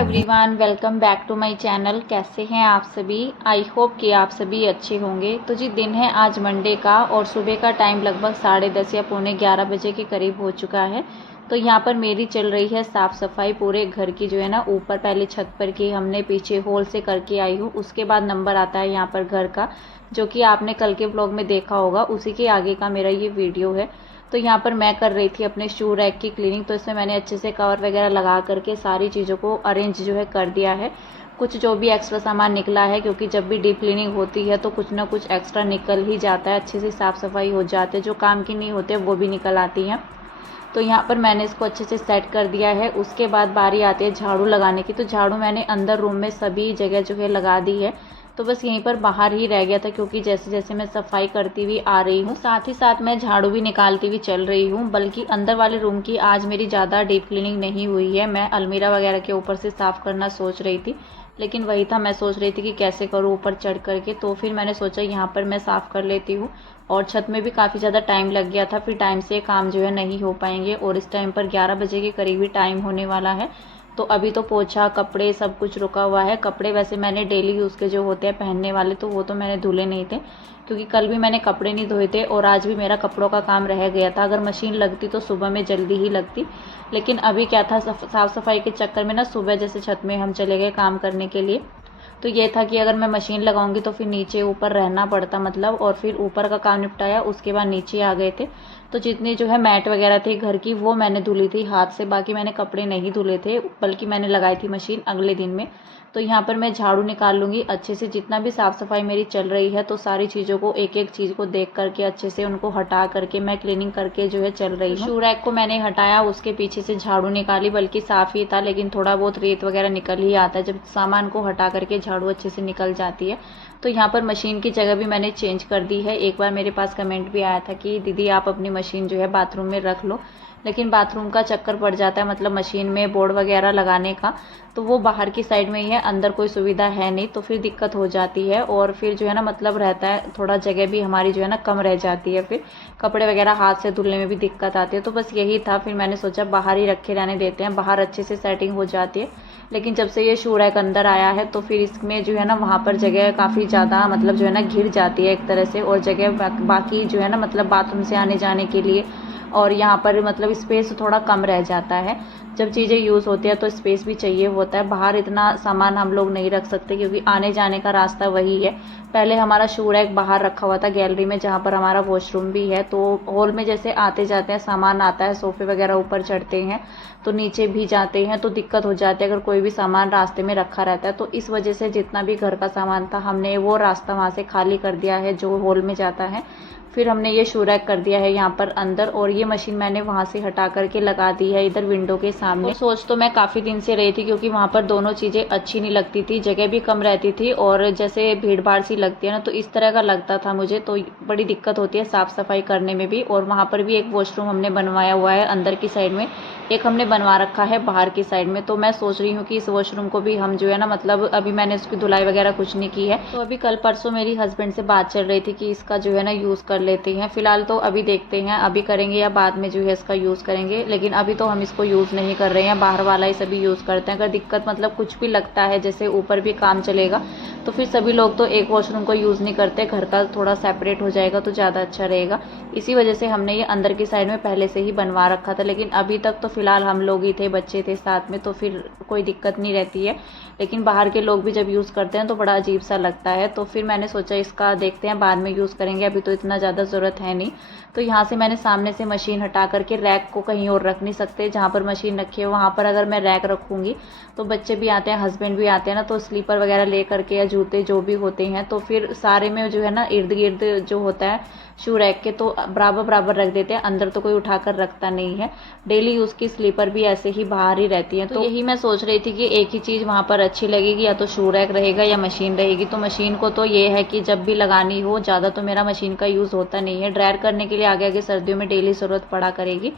Everyone, welcome back to my channel. कैसे हैं आप सभी? आई होप कि आप सभी अच्छे होंगे। तो जी, दिन है आज मंडे का और सुबह का टाइम लगभग 10:30 या पौने 11 बजे के करीब हो चुका है। तो यहाँ पर मेरी चल रही है साफ़ सफाई पूरे घर की, जो है ना। ऊपर पहले छत पर की हमने पीछे होल से करके आई हूँ, उसके बाद नंबर आता है यहाँ पर घर का, जो कि आपने कल के ब्लॉग में देखा होगा। उसी के आगे का मेरा ये वीडियो है। तो यहाँ पर मैं कर रही थी अपने शू रैक की क्लीनिंग। तो इसमें मैंने अच्छे से कवर वगैरह लगा करके सारी चीज़ों को अरेंज जो है कर दिया है। कुछ जो भी एक्स्ट्रा सामान निकला है, क्योंकि जब भी डीप क्लीनिंग होती है तो कुछ ना कुछ एक्स्ट्रा निकल ही जाता है, अच्छे से साफ़ सफाई हो जाती है। जो काम की नहीं होते वो भी निकल आती हैं। तो यहाँ पर मैंने इसको अच्छे से सेट कर दिया है। उसके बाद बारी आती है झाड़ू लगाने की। तो झाड़ू मैंने अंदर रूम में सभी जगह जो है लगा दी है। तो बस यहीं पर बाहर ही रह गया था, क्योंकि जैसे जैसे मैं सफाई करती हुई आ रही हूँ साथ ही साथ मैं झाड़ू भी निकालती हुई चल रही हूँ। बल्कि अंदर वाले रूम की आज मेरी ज़्यादा डीप क्लीनिंग नहीं हुई है। मैं अलमीरा वगैरह के ऊपर से साफ़ करना सोच रही थी, लेकिन वही था, मैं सोच रही थी कि कैसे करूँ ऊपर चढ़ करके। तो फिर मैंने सोचा यहाँ पर मैं साफ़ कर लेती हूँ। और छत में भी काफ़ी ज़्यादा टाइम लग गया था, फिर टाइम से काम जो है नहीं हो पाएंगे। और इस टाइम पर 11 बजे के करीब ही टाइम होने वाला है। तो अभी तो पोछा, कपड़े सब कुछ रुका हुआ है। कपड़े वैसे मैंने डेली यूज़ के जो होते हैं पहनने वाले, तो वो तो मैंने धुले नहीं थे, क्योंकि कल भी मैंने कपड़े नहीं धोए थे और आज भी मेरा कपड़ों का काम रह गया था। अगर मशीन लगती तो सुबह में जल्दी ही लगती, लेकिन अभी क्या था, साफ़ सफाई के चक्कर में ना सुबह जैसे छत में हम चले गए काम करने के लिए। तो ये था कि अगर मैं मशीन लगाऊंगी तो फिर नीचे ऊपर रहना पड़ता, मतलब। और फिर ऊपर का काम निपटाया, उसके बाद नीचे आ गए थे। तो जितनी जो है मैट वगैरह थी घर की वो मैंने धुली थी हाथ से। बाकी मैंने कपड़े नहीं धुले थे, बल्कि मैंने लगाई थी मशीन अगले दिन में। तो यहाँ पर मैं झाड़ू निकाल लूँगी अच्छे से। जितना भी साफ़ सफाई मेरी चल रही है, तो सारी चीज़ों को एक एक चीज़ को देख करके अच्छे से उनको हटा करके मैं क्लीनिंग करके जो है चल रही हूँ। शू रैक को मैंने हटाया, उसके पीछे से झाड़ू निकाली, बल्कि साफ़ ही था, लेकिन थोड़ा बहुत रेत वगैरह निकल ही आता है। जब सामान को हटा करके झाड़ू अच्छे से निकल जाती है। तो यहाँ पर मशीन की जगह भी मैंने चेंज कर दी है। एक बार मेरे पास कमेंट भी आया था कि दीदी आप अपनी मशीन जो है बाथरूम में रख लो, लेकिन बाथरूम का चक्कर पड़ जाता है, मतलब मशीन में बोर्ड वगैरह लगाने का। तो वो बाहर की साइड में ही है, अंदर कोई सुविधा है नहीं, तो फिर दिक्कत हो जाती है। और फिर जो है ना, मतलब रहता है थोड़ा जगह भी हमारी जो है ना कम रह जाती है। फिर कपड़े वगैरह हाथ से धुलने में भी दिक्कत आती है। तो बस यही था, फिर मैंने सोचा बाहर ही रखे रहने देते हैं, बाहर अच्छे से सेटिंग हो जाती है। लेकिन जब से ये शू रैक अंदर आया है, तो फिर इसमें जो है ना वहाँ पर जगह काफ़ी ज़्यादा, मतलब जो है ना घिर जाती है एक तरह से। और जगह बाकी जो है ना, मतलब बाथरूम से आने जाने के लिए और यहाँ पर मतलब स्पेस थोड़ा कम रह जाता है। जब चीज़ें यूज़ होती है तो स्पेस भी चाहिए होता है। बाहर इतना सामान हम लोग नहीं रख सकते, क्योंकि आने जाने का रास्ता वही है। पहले हमारा शू रैक बाहर रखा हुआ था गैलरी में, जहाँ पर हमारा वॉशरूम भी है। तो हॉल में जैसे आते जाते हैं सामान आता है, सोफ़े वगैरह ऊपर चढ़ते हैं तो नीचे भी जाते हैं, तो दिक्कत हो जाती है अगर कोई भी सामान रास्ते में रखा रहता है। तो इस वजह से जितना भी घर का सामान था, हमने वो रास्ता वहाँ से खाली कर दिया है जो हॉल में जाता है। फिर हमने ये शू रैक कर दिया है यहाँ पर अंदर, और ये मशीन मैंने वहाँ से हटा करके लगा दी है इधर विंडो के सामने। तो सोच तो मैं काफ़ी दिन से रही थी, क्योंकि वहाँ पर दोनों चीज़ें अच्छी नहीं लगती थी, जगह भी कम रहती थी और जैसे भीड़ भाड़ सी लगती है ना, तो इस तरह का लगता था मुझे। तो बड़ी दिक्कत होती है साफ़ सफाई करने में भी। और वहाँ पर भी एक वॉशरूम हमने बनवाया हुआ है अंदर की साइड में, एक हमने बनवा रखा है बाहर की साइड में। तो मैं सोच रही हूँ कि इस वॉशरूम को भी हम जो है ना, मतलब अभी मैंने उसकी धुलाई वगैरह कुछ नहीं की है। तो अभी कल परसों मेरी हस्बैंड से बात चल रही थी कि इसका जो है ना यूज़ कर लेते हैं। फिलहाल तो अभी देखते हैं, अभी करेंगे या बाद में जो है इसका यूज़ करेंगे। लेकिन अभी तो हम इसको यूज़ नहीं कर रहे हैं, बाहर वाला ही सभी यूज़ करते हैं। अगर दिक्कत मतलब कुछ भी लगता है, जैसे ऊपर भी काम चलेगा, तो फिर सभी लोग तो एक वॉशरूम को यूज़ नहीं करते, घर का थोड़ा सेपरेट हो जाएगा तो ज़्यादा अच्छा रहेगा। इसी वजह से हमने ये अंदर की साइड में पहले से ही बनवा रखा था। लेकिन अभी तक तो फिलहाल हम लोग ही थे, बच्चे थे साथ में, तो फिर कोई दिक्कत नहीं रहती है। लेकिन बाहर के लोग भी जब यूज़ करते हैं तो बड़ा अजीब सा लगता है। तो फिर मैंने सोचा इसका देखते हैं, बाद में यूज़ करेंगे, अभी तो इतना ज़्यादा ज़रूरत है नहीं। तो यहाँ से मैंने सामने से मशीन हटा करके, रैक को कहीं और रख नहीं सकते, जहाँ पर मशीन रखी है वहाँ पर अगर मैं रैक रखूँगी तो बच्चे भी आते हैं, हस्बैंड भी आते हैं ना, तो स्लीपर वगैरह ले करके या जूते जो भी होते हैं, तो फिर सारे में जो है ना इर्द गिर्द जो होता है शू रैक के, तो बराबर बराबर रख देते हैं। अंदर तो कोई उठाकर रखता नहीं है। डेली यूज़ की स्लीपर भी ऐसे ही बाहर ही रहती हैं। तो यही मैं सोच रही थी कि एक ही चीज़ वहाँ पर अच्छी लगेगी, या तो शू रैक रहेगा या मशीन रहेगी। तो मशीन को तो ये है कि जब भी लगानी हो, ज़्यादा तो मेरा मशीन का यूज़ होता नहीं है। ड्रायर करने के लिए आगे आगे सर्दियों में डेली ज़रूरत पड़ा करेगी,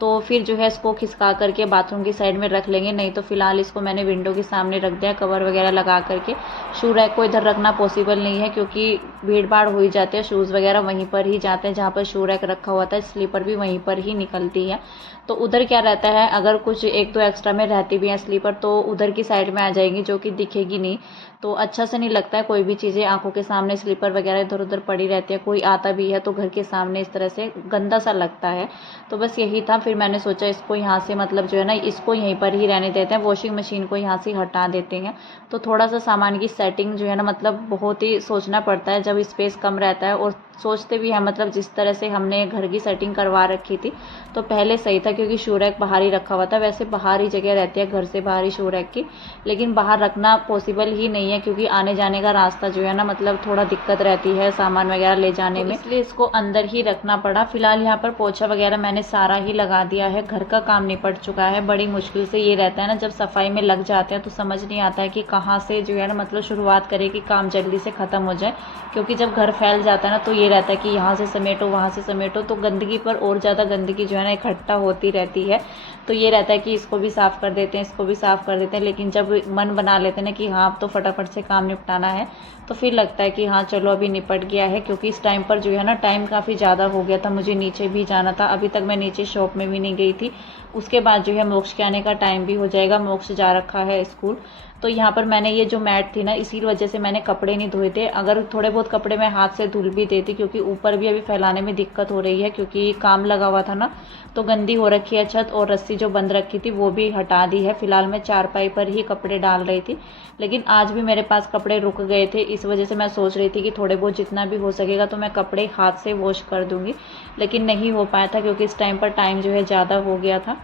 तो फिर जो है इसको खिसका करके बाथरूम की साइड में रख लेंगे। नहीं तो फिलहाल इसको मैंने विंडो के सामने रख दिया कवर वगैरह लगा करके। शू रैक को इधर रखना पॉसिबल नहीं है क्योंकि भीड़ भाड़ हो ही जाती है, शूज़ वगैरह वहीं पर ही जाते हैं जहाँ पर शू रैक रखा हुआ था, स्लीपर भी वहीं पर ही निकलती है। तो उधर क्या रहता है, अगर कुछ एक दो एक्स्ट्रा में रहती भी हैं स्लीपर तो उधर की साइड में आ जाएंगी जो कि दिखेगी नहीं, तो अच्छा से नहीं लगता है। कोई भी चीज़ें आंखों के सामने स्लीपर वगैरह इधर उधर पड़ी रहती है, कोई आता भी है तो घर के सामने इस तरह से गंदा सा लगता है। तो बस यही था, फिर मैंने सोचा इसको यहाँ से मतलब जो है ना इसको यहीं पर ही रहने देते हैं, वॉशिंग मशीन को यहाँ से हटा देते हैं। तो थोड़ा सा सामान की सेटिंग जो है ना मतलब बहुत ही सोचना पड़ता है जब स्पेस कम रहता है, और सोचते भी हैं मतलब जिस तरह से हमने घर की सेटिंग करवा रखी थी तो पहले सही था क्योंकि शू रैक बाहर ही रखा हुआ था। वैसे बाहर ही जगह रहती है घर से बाहर ही शू रैक की, लेकिन बाहर रखना पॉसिबल ही नहीं है क्योंकि आने जाने का रास्ता जो है ना मतलब थोड़ा दिक्कत रहती है सामान वगैरह ले जाने में, इसलिए इसको अंदर ही रखना पड़ा। फिलहाल यहाँ पर पोछा वगैरह मैंने सारा ही लगा दिया है, घर का काम निपट चुका है। बड़ी मुश्किल से ये रहता है ना जब सफाई में लग जाते हैं तो समझ नहीं आता है कि कहाँ से जो है ना मतलब शुरुआत करें कि काम जल्दी से ख़त्म हो जाए, क्योंकि जब घर फैल जाता है ना तो ये रहता है कि यहाँ से समेटो वहाँ से समेटो, तो गंदगी पर और ज़्यादा गंदगी जो है ना इकट्ठा होती रहती है। तो ये रहता है कि इसको भी साफ़ कर देते हैं, इसको भी साफ़ कर देते हैं, लेकिन जब मन बना लेते हैं ना कि हाँ अब तो फटाफट से काम निपटाना है तो फिर लगता है कि हाँ चलो अभी निपट गया है। क्योंकि इस टाइम पर जो है ना टाइम काफ़ी ज़्यादा हो गया था, मुझे नीचे भी जाना था, अभी तक मैं नीचे शॉप में भी नहीं गई थी। उसके बाद जो है मोक्ष के आने का टाइम भी हो जाएगा, मोक्ष जा रखा है स्कूल। तो यहाँ पर मैंने ये जो मैट थी ना इसी वजह से मैंने कपड़े नहीं धोए थे, अगर थोड़े बहुत कपड़े मैं हाथ से धुल भी देती क्योंकि ऊपर भी अभी फैलाने में दिक्कत हो रही है क्योंकि काम लगा हुआ था ना, तो गंदी हो रखी है छत, और रस्सी जो बंद रखी थी वो भी हटा दी है। फिलहाल मैं चारपाई पर ही कपड़े डाल रही थी, लेकिन आज भी मेरे पास कपड़े रुक गए थे, इस वजह से मैं सोच रही थी कि थोड़े बहुत जितना भी हो सकेगा तो मैं कपड़े हाथ से वॉश कर दूंगी, लेकिन नहीं हो पाया था क्योंकि इस टाइम पर टाइम जो है ज़्यादा हो गया था।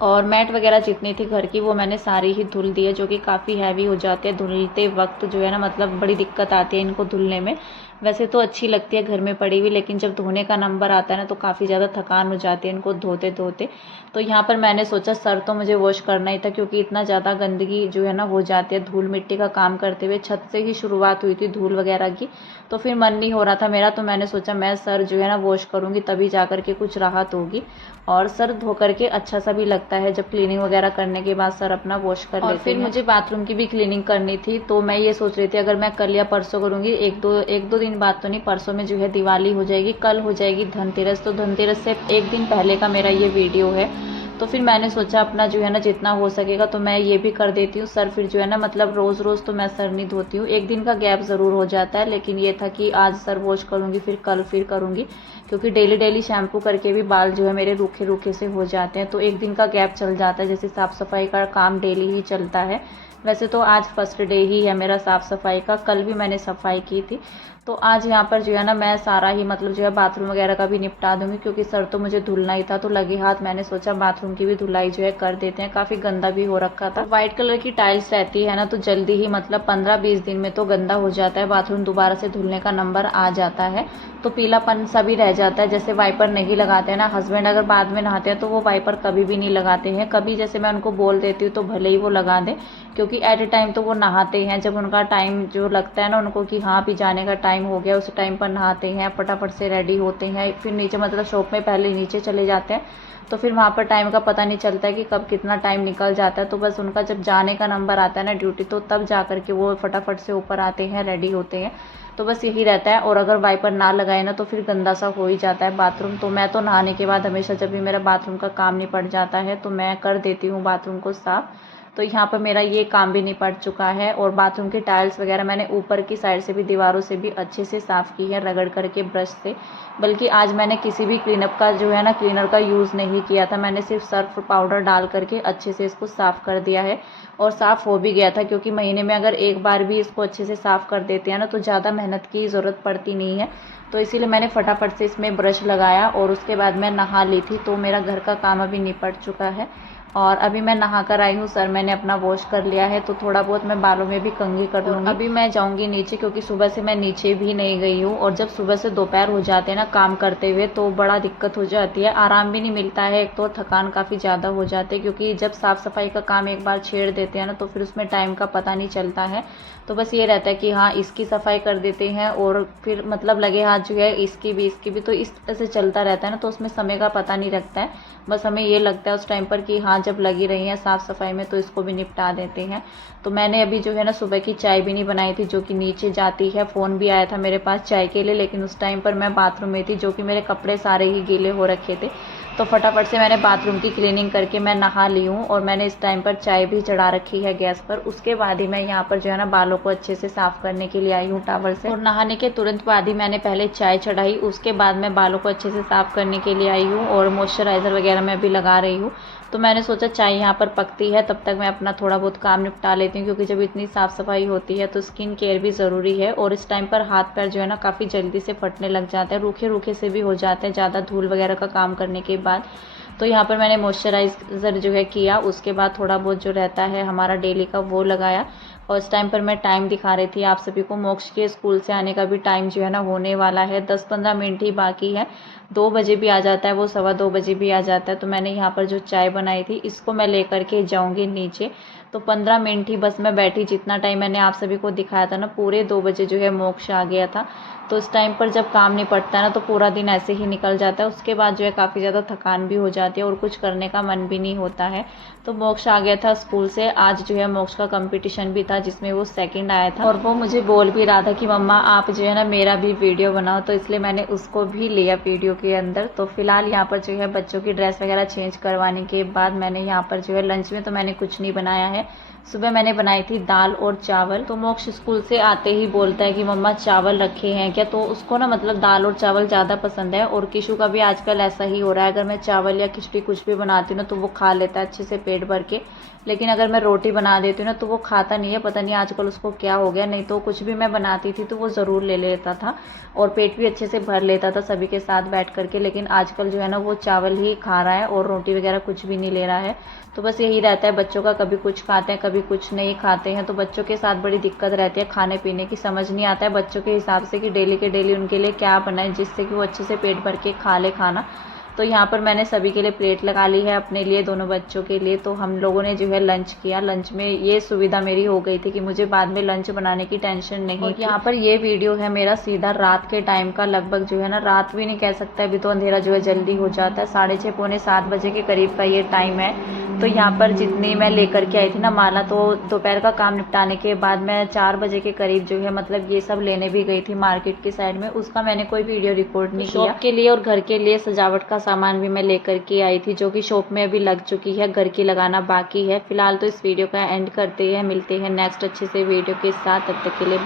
और मैट वगैरह जितनी थी घर की वो मैंने सारी ही धुल दी है, जो कि काफ़ी हैवी हो जाती है धुलते वक्त जो है ना मतलब बड़ी दिक्कत आती है इनको धुलने में। वैसे तो अच्छी लगती है घर में पड़ी हुई, लेकिन जब धोने का नंबर आता है ना तो काफ़ी ज़्यादा थकान हो जाती है इनको धोते धोते। तो यहाँ पर मैंने सोचा सर तो मुझे वॉश करना ही था क्योंकि इतना ज़्यादा गंदगी जो है ना हो जाती है धूल मिट्टी का काम करते हुए, छत से ही शुरुआत हुई थी धूल वगैरह की, तो फिर मन नहीं हो रहा था मेरा, तो मैंने सोचा मैं सर जो है ना वॉश करूँगी तभी जा कर के कुछ राहत होगी। और सर धो करके अच्छा सा भी लगता है जब क्लीनिंग वगैरह करने के बाद सर अपना वॉश कर लेते हैं। फिर मुझे बाथरूम की भी क्लीनिंग करनी थी, तो मैं ये सोच रही थी अगर मैं कल या परसों करूँगी, एक दो दिन बाद तो नहीं, परसों में जो है दिवाली हो जाएगी, कल हो जाएगी धनतेरस, तो धनतेरस से एक दिन पहले का मेरा ये वीडियो है। तो फिर मैंने सोचा अपना जो है ना जितना हो सकेगा तो मैं ये भी कर देती हूँ। सर फिर जो है ना मतलब रोज़ रोज़ तो मैं सर नहीं धोती हूँ, एक दिन का गैप ज़रूर हो जाता है, लेकिन ये था कि आज सर वॉश करूँगी फिर कल फिर करूँगी, क्योंकि डेली डेली शैम्पू करके भी बाल जो है मेरे रूखे रूखे से हो जाते हैं, तो एक दिन का गैप चल जाता है। जैसे साफ़ सफाई का काम डेली ही चलता है, वैसे तो आज फर्स्ट डे ही है मेरा साफ़ सफाई का, कल भी मैंने सफाई की थी। तो आज यहाँ पर जो है ना मैं सारा ही मतलब जो है बाथरूम वगैरह का भी निपटा दूंगी, क्योंकि सर तो मुझे धुलना ही था, तो लगे हाथ मैंने सोचा बाथरूम की भी धुलाई जो है कर देते हैं, काफ़ी गंदा भी हो रखा था। वाइट कलर की टाइल्स रहती है ना तो जल्दी ही मतलब 15-20 दिन में तो गंदा हो जाता है, बाथरूम दोबारा से धुलने का नंबर आ जाता है, तो पीलापन सा भी रह जाता है। जैसे वाइपर नहीं लगाते हैं ना हस्बैंड, अगर बाद में नहाते हैं तो वो वाइपर कभी भी नहीं लगाते हैं, कभी जैसे मैं उनको बोल देती हूँ तो भले ही वो लगा दें, क्योंकि एट ए टाइम तो वो नहाते हैं, जब उनका टाइम जो लगता है ना उनको कि हाँ अभी जाने का टाइम हो गया, उस टाइम पर नहाते हैं, फटाफट से रेडी होते हैं, फिर नीचे मतलब शॉप में पहले नीचे चले जाते हैं, तो फिर वहाँ पर टाइम का पता नहीं चलता है कि कब कितना टाइम निकल जाता है। तो बस उनका जब जाने का नंबर आता है ना ड्यूटी, तो तब जा कर के वो फटाफट से ऊपर आते हैं, रेडी होते हैं, तो बस यही रहता है। और अगर वाइपर ना लगाए ना तो फिर गंदा सा हो ही जाता है बाथरूम। तो मैं तो नहाने के बाद हमेशा जब भी मेरा बाथरूम का काम निपट जाता है तो मैं कर देती हूँ बाथरूम को साफ़। तो यहाँ पर मेरा ये काम भी निपट चुका है, और बाथरूम की टाइल्स वगैरह मैंने ऊपर की साइड से भी दीवारों से भी अच्छे से साफ़ की है रगड़ करके ब्रश से। बल्कि आज मैंने किसी भी क्लीनअप का जो है ना क्लीनर का यूज़ नहीं किया था, मैंने सिर्फ सर्फ पाउडर डाल करके अच्छे से इसको साफ़ कर दिया है, और साफ़ हो भी गया था, क्योंकि महीने में अगर एक बार भी इसको अच्छे से साफ़ कर देते हैं ना तो ज़्यादा मेहनत की ज़रूरत पड़ती नहीं है। तो इसीलिए मैंने फटाफट से इसमें ब्रश लगाया और उसके बाद मैं नहा ली थी, तो मेरा घर का काम अभी निपट चुका है। और अभी मैं नहा कर आई हूँ, सर मैंने अपना वॉश कर लिया है, तो थोड़ा बहुत मैं बालों में भी कंघी कर लूँगी। अभी मैं जाऊँगी नीचे, क्योंकि सुबह से मैं नीचे भी नहीं गई हूँ, और जब सुबह से दोपहर हो जाते हैं ना काम करते हुए तो बड़ा दिक्कत हो जाती है, आराम भी नहीं मिलता है। एक तो थकान काफ़ी ज़्यादा हो जाती है, क्योंकि जब साफ़ सफाई का काम एक बार छेड़ देते हैं ना तो फिर उसमें टाइम का पता नहीं चलता है। तो बस ये रहता है कि हाँ इसकी सफाई कर देते हैं और फिर मतलब लगे हाथ जो है इसकी भी, तो इस तरह से चलता रहता है ना, तो उसमें समय का पता नहीं लगता है। बस हमें ये लगता है उस टाइम पर कि हाँ जब लगी रही हैं साफ़ सफाई में तो इसको भी निपटा देते हैं। तो मैंने अभी जो है ना सुबह की चाय भी नहीं बनाई थी, जो कि नीचे जाती है। फ़ोन भी आया था मेरे पास चाय के लिए, लेकिन उस टाइम पर मैं बाथरूम में थी, जो कि मेरे कपड़े सारे ही गीले हो रखे थे। तो फटाफट से मैंने बाथरूम की क्लीनिंग करके मैं नहा ली हूँ, और मैंने इस टाइम पर चाय भी चढ़ा रखी है गैस पर। उसके बाद ही मैं यहाँ पर जो है ना बालों को अच्छे से साफ़ करने के लिए आई हूँ टावल से, और नहाने के तुरंत बाद ही मैंने पहले चाय चढ़ाई, उसके बाद मैं बालों को अच्छे से साफ़ करने के लिए आई हूँ, और मॉइस्चराइज़र वगैरह मैं अभी लगा रही हूँ। तो मैंने सोचा चाय यहाँ पर पकती है तब तक मैं अपना थोड़ा बहुत काम निपटा लेती हूँ, क्योंकि जब इतनी साफ़ सफाई होती है तो स्किन केयर भी ज़रूरी है। और इस टाइम पर हाथ पैर जो है ना काफ़ी जल्दी से फटने लग जाते हैं, रूखे रूखे से भी हो जाते हैं ज़्यादा धूल वगैरह का काम करने के बाद। तो यहाँ पर मैंने मॉइस्चराइज़र जो है किया, उसके बाद थोड़ा बहुत जो रहता है हमारा डेली का वो लगाया। और इस टाइम पर मैं टाइम दिखा रही थी आप सभी को, मोक्ष के स्कूल से आने का भी टाइम जो है ना होने वाला है, 10-15 मिनट ही बाकी है। 2 बजे भी आ जाता है वो, 2:15 बजे भी आ जाता है। तो मैंने यहाँ पर जो चाय बनाई थी इसको मैं लेकर के जाऊँगी नीचे। तो 15 मिनट ही बस मैं बैठी, जितना टाइम मैंने आप सभी को दिखाया था ना, पूरे 2 बजे जो है मोक्ष आ गया था। तो इस टाइम पर जब काम निपटता है ना तो पूरा दिन ऐसे ही निकल जाता है, उसके बाद जो है काफ़ी ज़्यादा थकान भी हो जाती है और कुछ करने का मन भी नहीं होता है। तो मोक्ष आ गया था स्कूल से, आज जो है मोक्ष का कंपटीशन भी था जिसमें वो सेकंड आया था, और वो मुझे बोल भी रहा था कि मम्मा आप जो है ना मेरा भी वीडियो बनाओ, तो इसलिए मैंने उसको भी लिया वीडियो के अंदर। तो फिलहाल यहाँ पर जो है बच्चों की ड्रेस वगैरह चेंज करवाने के बाद मैंने यहाँ पर जो है लंच में तो मैंने कुछ नहीं बनाया है। सुबह मैंने बनाई थी दाल और चावल। तो मोक्ष स्कूल से आते ही बोलता है कि मम्मा चावल रखे हैं क्या, तो उसको ना मतलब दाल और चावल ज़्यादा पसंद है, और किशु का भी आजकल ऐसा ही हो रहा है, अगर मैं चावल या खिचड़ी कुछ भी बनाती हूँ ना तो वो खा लेता है अच्छे से पेट भर के। लेकिन अगर मैं रोटी बना देती हूँ ना तो वो खाता नहीं है, पता नहीं आजकल उसको क्या हो गया। नहीं तो कुछ भी मैं बनाती थी तो वो ज़रूर ले लेता था और पेट भी अच्छे से भर लेता था सभी के साथ बैठ करके। लेकिन आजकल जो है ना वो चावल ही खा रहा है और रोटी वगैरह कुछ भी नहीं ले रहा है। तो बस यही रहता है बच्चों का, कभी कुछ खाते हैं कभी कुछ नहीं खाते हैं। तो बच्चों के साथ बड़ी दिक्कत रहती है खाने पीने की, समझ नहीं आता है बच्चों के हिसाब से कि डेली के डेली उनके लिए क्या बनाए जिससे कि वो अच्छे से पेट भर के खा ले खाना। तो यहाँ पर मैंने सभी के लिए प्लेट लगा ली है, अपने लिए दोनों बच्चों के लिए। तो हम लोगों ने जो है लंच किया। लंच में ये सुविधा मेरी हो गई थी कि मुझे बाद में लंच बनाने की टेंशन नहीं थी। यहाँ पर ये वीडियो है मेरा सीधा रात के टाइम का, लगभग जो है ना रात भी नहीं कह सकता, अभी तो अंधेरा जो है जल्दी हो जाता है, 6:30 पौने 7 बजे के करीब का ये टाइम है। तो यहाँ पर जितनी मैं लेकर के आई थी ना माला, तो दोपहर का काम निपटाने के बाद मैं 4 बजे के करीब जो है मतलब ये सब लेने भी गई थी मार्केट की साइड में। उसका मैंने कोई वीडियो रिकॉर्ड नहीं किया। शॉप के लिए और घर के लिए सजावट का सामान भी मैं लेकर के आई थी, जो कि शॉप में अभी लग चुकी है, घर की लगाना बाकी है। फिलहाल तो इस वीडियो का एंड करते हैं, मिलते हैं नेक्स्ट अच्छे से वीडियो के साथ, तब तक के लिए बाय।